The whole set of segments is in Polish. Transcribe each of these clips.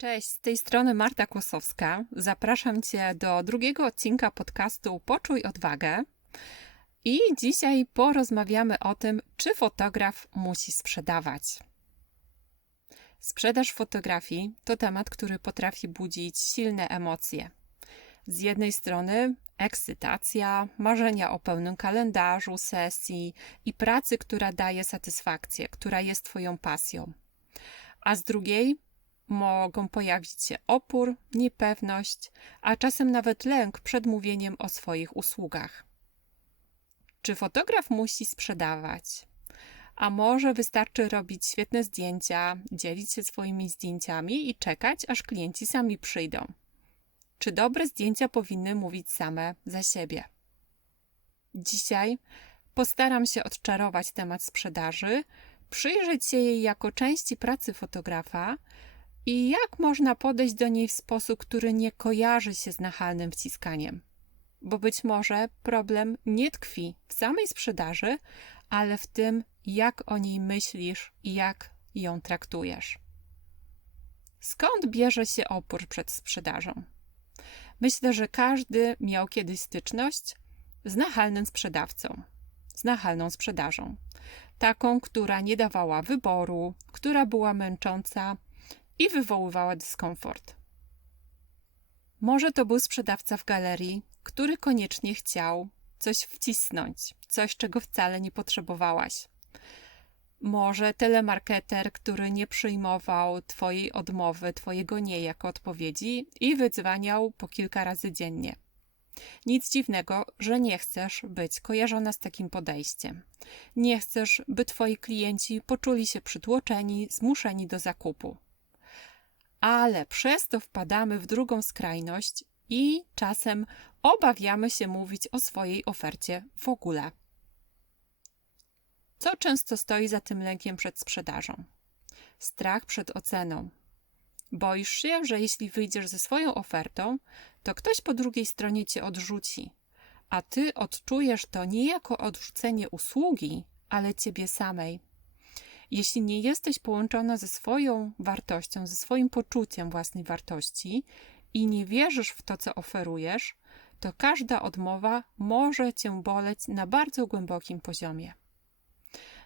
Cześć, z tej strony Marta Kłosowska. Zapraszam Cię do drugiego odcinka podcastu Poczuj odwagę. I dzisiaj porozmawiamy o tym, czy fotograf musi sprzedawać. Sprzedaż fotografii to temat, który potrafi budzić silne emocje. Z jednej strony ekscytacja, marzenia o pełnym kalendarzu, sesji i pracy, która daje satysfakcję, która jest Twoją pasją. A z drugiej mogą pojawić się opór, niepewność, a czasem nawet lęk przed mówieniem o swoich usługach. Czy fotograf musi sprzedawać? A może wystarczy robić świetne zdjęcia, dzielić się swoimi zdjęciami i czekać, aż klienci sami przyjdą? Czy dobre zdjęcia powinny mówić same za siebie? Dzisiaj postaram się odczarować temat sprzedaży, przyjrzeć się jej jako części pracy fotografa i jak można podejść do niej w sposób, który nie kojarzy się z nachalnym wciskaniem. Bo być może problem nie tkwi w samej sprzedaży, ale w tym, jak o niej myślisz i jak ją traktujesz. Skąd bierze się opór przed sprzedażą? Myślę, że każdy miał kiedyś styczność z nachalnym sprzedawcą, z nachalną sprzedażą. Taką, która nie dawała wyboru, która była męcząca i wywoływała dyskomfort. Może to był sprzedawca w galerii, który koniecznie chciał coś wcisnąć, coś, czego wcale nie potrzebowałaś. Może telemarketer, który nie przyjmował Twojej odmowy, Twojego nie jako odpowiedzi i wydzwaniał po kilka razy dziennie. Nic dziwnego, że nie chcesz być kojarzona z takim podejściem. Nie chcesz, by Twoi klienci poczuli się przytłoczeni, zmuszeni do zakupu ale przez to wpadamy w drugą skrajność i czasem obawiamy się mówić o swojej ofercie w ogóle. Co często stoi za tym lękiem przed sprzedażą? Strach przed oceną. Boisz się, że jeśli wyjdziesz ze swoją ofertą, to ktoś po drugiej stronie cię odrzuci, a ty odczujesz to nie jako odrzucenie usługi, ale ciebie samej. Jeśli nie jesteś połączona ze swoją wartością, ze swoim poczuciem własnej wartości i nie wierzysz w to, co oferujesz, to każda odmowa może cię boleć na bardzo głębokim poziomie.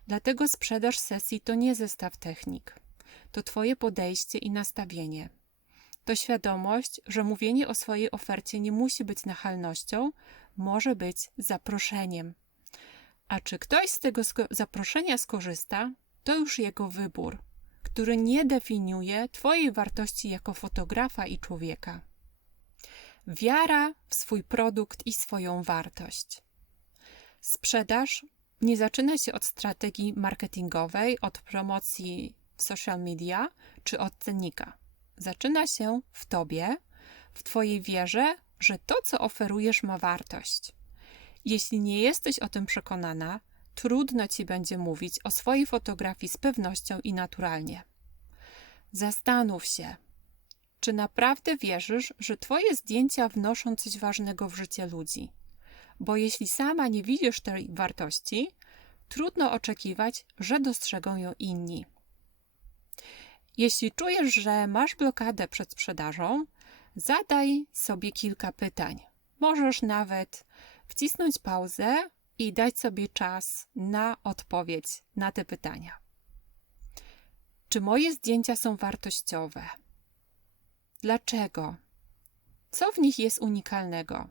Dlatego sprzedaż sesji to nie zestaw technik. To Twoje podejście i nastawienie. To świadomość, że mówienie o swojej ofercie nie musi być nachalnością, może być zaproszeniem. A czy ktoś z tego zaproszenia skorzysta, to już jego wybór, który nie definiuje Twojej wartości jako fotografa i człowieka. Wiara w swój produkt i swoją wartość. Sprzedaż nie zaczyna się od strategii marketingowej, od promocji w social media czy od cennika. Zaczyna się w Tobie, w Twojej wierze, że to, co oferujesz, ma wartość. Jeśli nie jesteś o tym przekonana, trudno ci będzie mówić o swojej fotografii z pewnością i naturalnie. Zastanów się, czy naprawdę wierzysz, że Twoje zdjęcia wnoszą coś ważnego w życie ludzi? Bo jeśli sama nie widzisz tej wartości, trudno oczekiwać, że dostrzegą ją inni. Jeśli czujesz, że masz blokadę przed sprzedażą, zadaj sobie kilka pytań. Możesz nawet wcisnąć pauzę i dać sobie czas na odpowiedź na te pytania. Czy moje zdjęcia są wartościowe? Dlaczego? Co w nich jest unikalnego?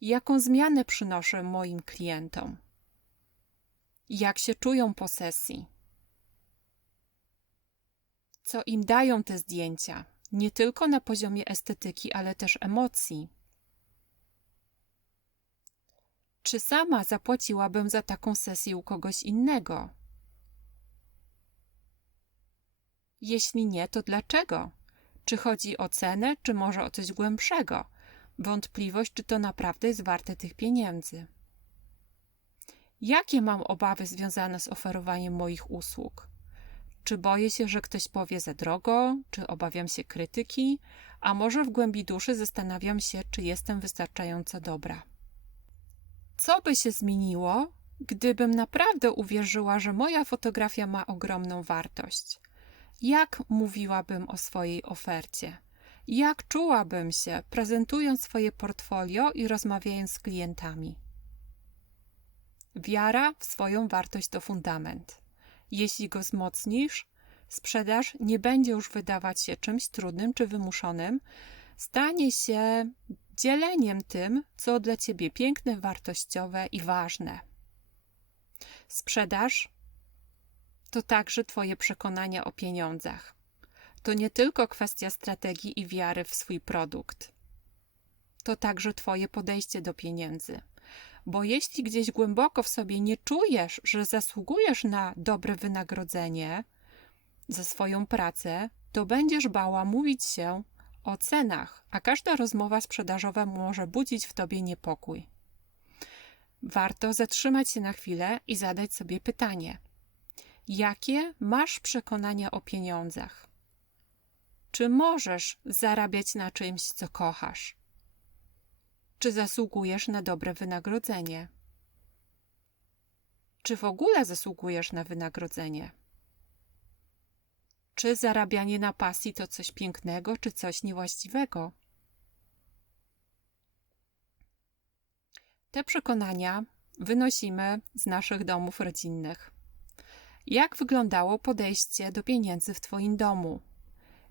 Jaką zmianę przynoszę moim klientom? Jak się czują po sesji? Co im dają te zdjęcia? Nie tylko na poziomie estetyki, ale też emocji. Czy sama zapłaciłabym za taką sesję u kogoś innego? Jeśli nie, to dlaczego? Czy chodzi o cenę, czy może o coś głębszego? Wątpliwość, czy to naprawdę jest warte tych pieniędzy. Jakie mam obawy związane z oferowaniem moich usług? Czy boję się, że ktoś powie za drogo, czy obawiam się krytyki, a może w głębi duszy zastanawiam się, czy jestem wystarczająco dobra? Co by się zmieniło, gdybym naprawdę uwierzyła, że moja fotografia ma ogromną wartość? Jak mówiłabym o swojej ofercie? Jak czułabym się, prezentując swoje portfolio i rozmawiając z klientami? Wiara w swoją wartość to fundament. Jeśli go wzmocnisz, sprzedaż nie będzie już wydawać się czymś trudnym czy wymuszonym, stanie się dzieleniem tym, co dla ciebie piękne, wartościowe i ważne. Sprzedaż to także Twoje przekonania o pieniądzach. To nie tylko kwestia strategii i wiary w swój produkt. To także Twoje podejście do pieniędzy. Bo jeśli gdzieś głęboko w sobie nie czujesz, że zasługujesz na dobre wynagrodzenie za swoją pracę, to będziesz bała mówić się o cenach, a każda rozmowa sprzedażowa może budzić w tobie niepokój. Warto zatrzymać się na chwilę i zadać sobie pytanie: jakie masz przekonania o pieniądzach? Czy możesz zarabiać na czymś, co kochasz? Czy zasługujesz na dobre wynagrodzenie? Czy w ogóle zasługujesz na wynagrodzenie? Czy zarabianie na pasji to coś pięknego, czy coś niewłaściwego? Te przekonania wynosimy z naszych domów rodzinnych. Jak wyglądało podejście do pieniędzy w Twoim domu?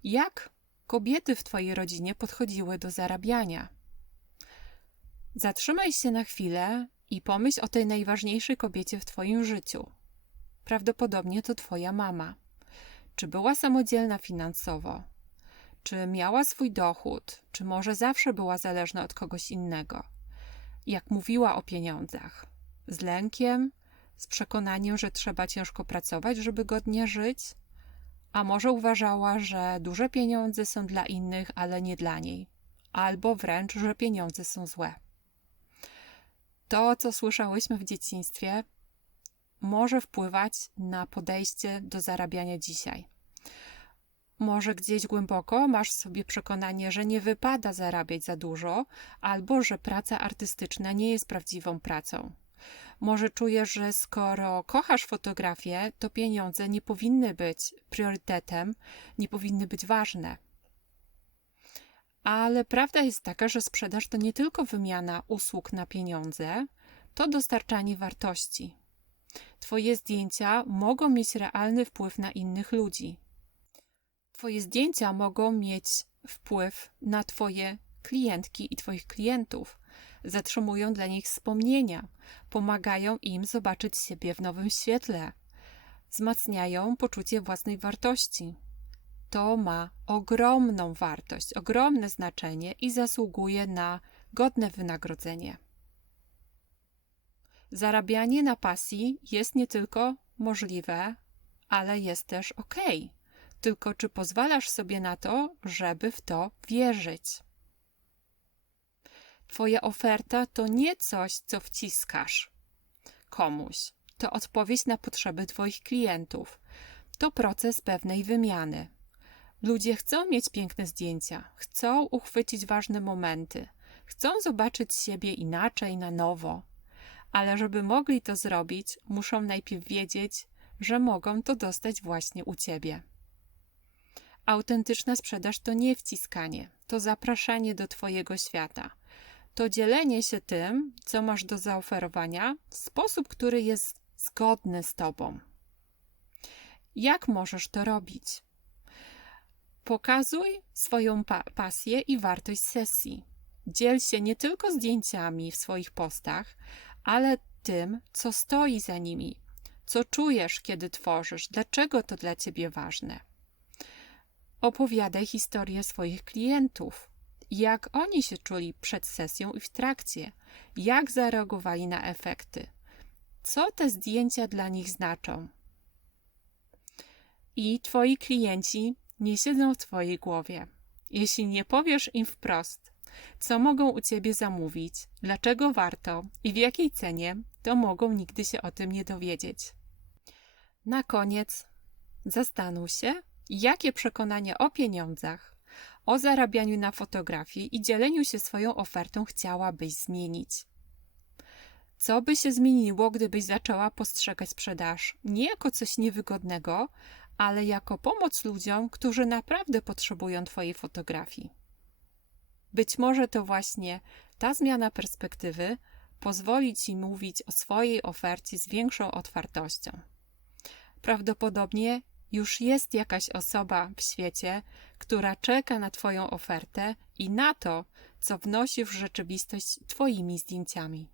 Jak kobiety w Twojej rodzinie podchodziły do zarabiania? Zatrzymaj się na chwilę i pomyśl o tej najważniejszej kobiecie w Twoim życiu. Prawdopodobnie to Twoja mama. Czy była samodzielna finansowo? Czy miała swój dochód? Czy może zawsze była zależna od kogoś innego? Jak mówiła o pieniądzach? Z lękiem, z przekonaniem, że trzeba ciężko pracować, żeby godnie żyć? A może uważała, że duże pieniądze są dla innych, ale nie dla niej? Albo wręcz, że pieniądze są złe. To, co słyszałyśmy w dzieciństwie, może wpływać na podejście do zarabiania dzisiaj. Może gdzieś głęboko masz sobie przekonanie, że nie wypada zarabiać za dużo, albo że praca artystyczna nie jest prawdziwą pracą. Może czujesz, że skoro kochasz fotografię, to pieniądze nie powinny być priorytetem, nie powinny być ważne. Ale prawda jest taka, że sprzedaż to nie tylko wymiana usług na pieniądze, to dostarczanie wartości. Twoje zdjęcia mogą mieć realny wpływ na innych ludzi. Twoje zdjęcia mogą mieć wpływ na Twoje klientki i Twoich klientów. Zatrzymują dla nich wspomnienia, pomagają im zobaczyć siebie w nowym świetle, wzmacniają poczucie własnej wartości. To ma ogromną wartość, ogromne znaczenie i zasługuje na godne wynagrodzenie. Zarabianie na pasji jest nie tylko możliwe, ale jest też ok. Tylko czy pozwalasz sobie na to, żeby w to wierzyć? Twoja oferta to nie coś, co wciskasz komuś. To odpowiedź na potrzeby Twoich klientów. To proces pewnej wymiany. Ludzie chcą mieć piękne zdjęcia, chcą uchwycić ważne momenty, chcą zobaczyć siebie inaczej, na nowo. Ale żeby mogli to zrobić, muszą najpierw wiedzieć, że mogą to dostać właśnie u Ciebie. Autentyczna sprzedaż to nie wciskanie, to zapraszanie do Twojego świata. To dzielenie się tym, co masz do zaoferowania, w sposób, który jest zgodny z Tobą. Jak możesz to robić? Pokazuj swoją pa pasję i wartość sesji. Dziel się nie tylko zdjęciami w swoich postach, ale tym, co stoi za nimi, co czujesz, kiedy tworzysz, dlaczego to dla ciebie ważne. Opowiadaj historię swoich klientów, jak oni się czuli przed sesją i w trakcie, jak zareagowali na efekty, co te zdjęcia dla nich znaczą. I twoi klienci nie siedzą w twojej głowie. Jeśli nie powiesz im wprost, co mogą u ciebie zamówić, dlaczego warto i w jakiej cenie, to mogą nigdy się o tym nie dowiedzieć. Na koniec zastanów się, jakie przekonania o pieniądzach, o zarabianiu na fotografii i dzieleniu się swoją ofertą chciałabyś zmienić. Co by się zmieniło, gdybyś zaczęła postrzegać sprzedaż nie jako coś niewygodnego, ale jako pomoc ludziom, którzy naprawdę potrzebują Twojej fotografii? Być może to właśnie ta zmiana perspektywy pozwoli Ci mówić o swojej ofercie z większą otwartością. Prawdopodobnie już jest jakaś osoba w świecie, która czeka na Twoją ofertę i na to, co wnosi w rzeczywistość Twoimi zdjęciami.